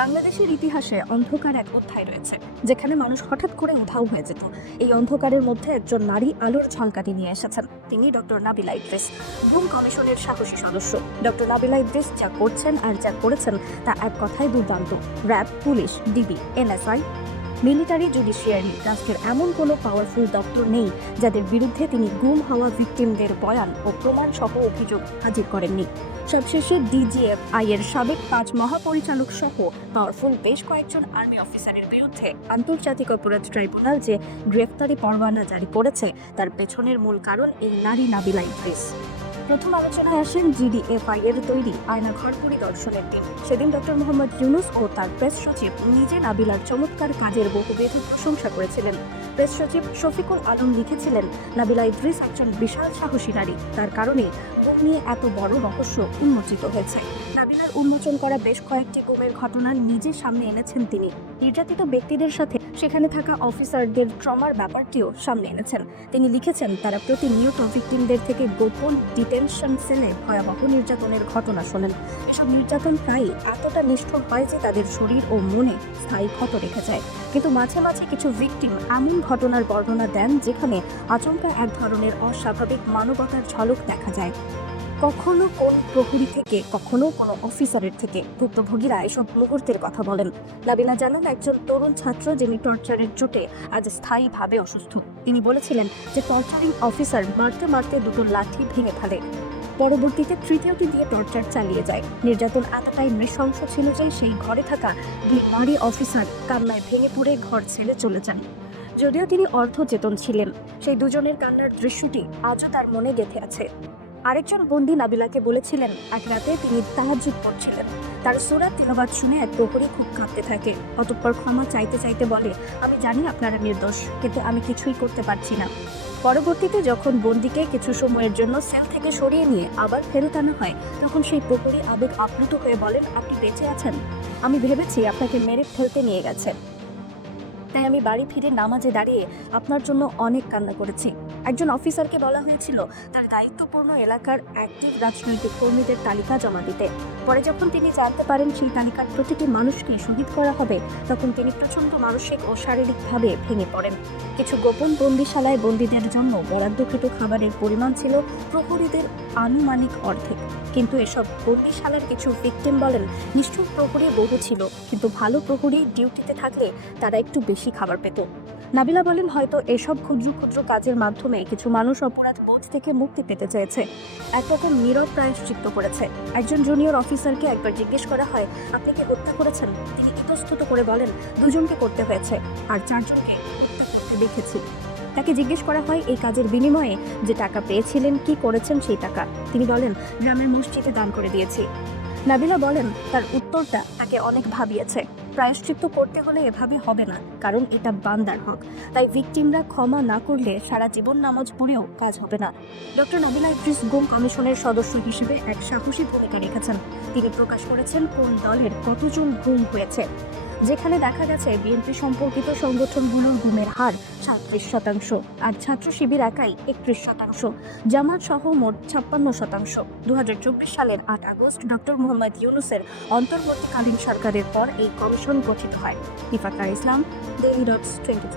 বাংলাদেশের ইতিহাসে অন্ধকার এক অধ্যায় রয়েছে, যেখানে মানুষ হঠাৎ করে উধাও হয়ে যেত। এই অন্ধকারের মধ্যে একজন নারী আলোর ঝলকাটি নিয়ে এসেছেন। তিনি ডক্টর নাবিলা ইদ্রিস, ভূম কমিশনের সাহসী সদস্য। ডক্টর নাবিলা ইদ্রিস যা করছেন আর যা করেছেন তা এক কথায় দুর্দান্ত। RAB, police, DB, NSI military judiciary, রাষ্ট্রের এমন কোনো পাওয়ারফুল দপ্তর নেই যাদের বিরুদ্ধে তিনি গুম হওয়া ভিকটিমদের বয়ান ও প্রমাণ সহ অভিযোগ হাজির করেননি। সবশেষে ডিজিএফ আই এর সাবেক পাঁচ মহাপরিচালক সহ পাওয়ারফুল বেশ কয়েকজন আর্মি অফিসারের বিরুদ্ধে আন্তর্জাতিক অপরাধ ট্রাইব্যুনাল যে গ্রেফতারি পরোয়ানা জারি করেছে, তার পেছনের মূল কারণ এই নারী নাবিলা ইদ্রিস প্রথম আলোচনায় আসেন জিডিএফআই এর তৈরি আয়না আয়নাঘর পরিদর্শনের দিন। সেদিন ডক্টর মোহাম্মদ ইউনুস ও তার প্রেস সচিব নিজে নাবিলার চমৎকার কাজের বহু বহুবিধ প্রশংসা করেছিলেন। প্রেস সচিব শফিকুল আলম লিখেছিলেন, নাবিলা ইদ্রিস একজন বিশাল সাহসী নারী। তার কারণে গুম নিয়ে এত বড় রহস্য উন্মোচিত হয়েছে। নাবিলার উন্মোচন করা বেশ কয়েকটি গুমের ঘটনা নিজে সামনে এনেছেন তিনি। নির্যাতিত ব্যক্তিদের সাথে সেখানে থাকা অফিসারদের ট্রমার ব্যাপারটিও সামনে এনেছেন। তিনি লিখেছেন, তারা প্রতিনিয়ত ভিকটিমদের থেকে গোপন ডিটেনশন সেলে ভয়াবহ নির্যাতনের ঘটনা শোনেন। এসব নির্যাতন প্রায়ই এতটা নিষ্ঠুর হয় যে তাদের শরীর ও মনে স্থায়ী ক্ষত রেখে যায়। কিন্তু মাঝে মাঝে কিছু ভিকটিম এমন ঘটনার বর্ণনা দেন, যেখানে আচমকা এক ধরনের অস্বাভাবিক মানবতার ঝলক দেখা যায়। কখনো কোন প্রহরী থেকে, কখনো কোনো অফিসারের থেকে ভুক্তভোগীরা এসব মুহূর্তের কথা বলেন। নাবিলা জানান, একজন তরুণ ছাত্র যিনি টর্চারের চোটে আজ স্থায়ীভাবে অসুস্থ। তিনি বলেছিলেন যে, টর্চারিং অফিসার মারতে মারতে দুটো লাঠি ভেঙে ফেলে। পরবর্তীতে তৃতীয়টি দিয়ে টর্চার চালিয়ে যায়। নির্যাতন এতটাই নৃশংস ছিল যে, সেই ঘরে থাকা দুই নারী অফিসার কান্নায় ভেঙে পড়ে ঘর ছেড়ে চলে যান। যদিও তিনি অর্ধচেতন ছিলেন, সেই দুজনের কান্নার দৃশ্যটি আজও তার মনে গেঁথে আছে। আরেকজন বন্দি নাবিলাকে বলেছিলেন, এক রাতে তিনি তাহাজুদ পড়ছিলেন। তার সুরাত তিলবাদ শুনে এক প্রহরী খুব কাঁপতে থাকে। অতঃপর ক্ষমা চাইতে চাইতে বলে, আমি জানি আপনারা নির্দোষ, কিন্তু আমি কিছুই করতে পারছি না। পরবর্তীতে যখন বন্দিকে কিছু সময়ের জন্য সেল থেকে সরিয়ে নিয়ে আবার ফেরত আনা হয়, তখন সেই প্রহরী আবেগ আপ্লুত হয়ে বলেন, আপনি বেঁচে আছেন। আমি ভেবেছি আপনাকে মেরে ফেলতে নিয়ে গেছে। তাই আমি বাড়ি ফিরে নামাজে দাঁড়িয়ে আপনার জন্য অনেক কান্না করেছি। একজন অফিসারকে বলা হয়েছিল, তার দায়িত্বপূর্ণ এলাকার অ্যাক্টিভ রাজনৈতিক কর্মীদের তালিকা জমা দিতে। পরে যখন তিনি জানতে পারেন সেই তালিকার প্রতিটি মানুষকে শহীদ করা হবে, তখন তিনি প্রচণ্ড মানসিক ও শারীরিকভাবে ভেঙে পড়েন। কিছু গোপন বন্দিশালায় বন্দীদের জন্য বরাদ্দকৃত খাবারের পরিমাণ ছিল প্রহরীদের আনুমানিক অর্ধেক। কিন্তু এসব বন্দিশালার কিছু ভিকটিম বলেন নিষ্ঠুর প্রহরী বহু ছিল, কিন্তু ভালো প্রহরী ডিউটিতে থাকলে তারা একটু বেশি খাবার পেত। নাবিলা বলেন, হয়তো এসব ক্ষুদ্র ক্ষুদ্র কাজের মাধ্যমে কিছু মানুষ অপরাধ বোধ থেকে মুক্তি পেতে চেয়েছে। একরকম নীরব প্রায়শ্চিত্ত করেছে। একজন জুনিয়র অফিসারকে একবার জিজ্ঞেস করা হয়, আপনি কি হত্যা করেছেন? তিনি ইতস্তত করে বলেন, দুজনকে করতে হয়েছে, আর চারজনকে করতে দেখেছি। তাকে জিজ্ঞেস করা হয়, এই কাজের বিনিময়ে যে টাকা পেয়েছিলেন, কি করেছেন সেই টাকা? তিনি বলেন, গ্রামের মসজিদে দান করে দিয়েছি। নাবিলা বলেন, তার উত্তরটা তাকে অনেক ভাবিয়েছে। প্রায়শ্চিত্ত করতে হলে এভাবে হবে না, কারণ এটা বান্দার হক। তাই ভিকটিমরা ক্ষমা না করলে সারা জীবন নামাজ পড়েও কাজ হবে না। ডক্টর নাবিলা ইদ্রিস গুম কমিশনের সদস্য হিসেবে এক সাহসী ভূমিকা রেখেছেন। তিনি প্রকাশ করেছেন কোন দলের কতজন গুম হয়েছে। যেখানে দেখা গেছে বিএনপি সম্পর্কিত সংগঠনগুলোর গুমের হার সাঁত্রিশ শতাংশ আর ছাত্র শিবির একাই একত্রিশ শতাংশ। জামাত সহ মোট ছাপ্পান্ন শতাংশ। দু হাজার চব্বিশ সালের আট আগস্ট ডক্টর মোহাম্মদ ইউনুসের অন্তর্বর্তীকালীন সরকারের পর এই কমিশন গঠিত হয়। Iftekhar Islam, daily dots, twenty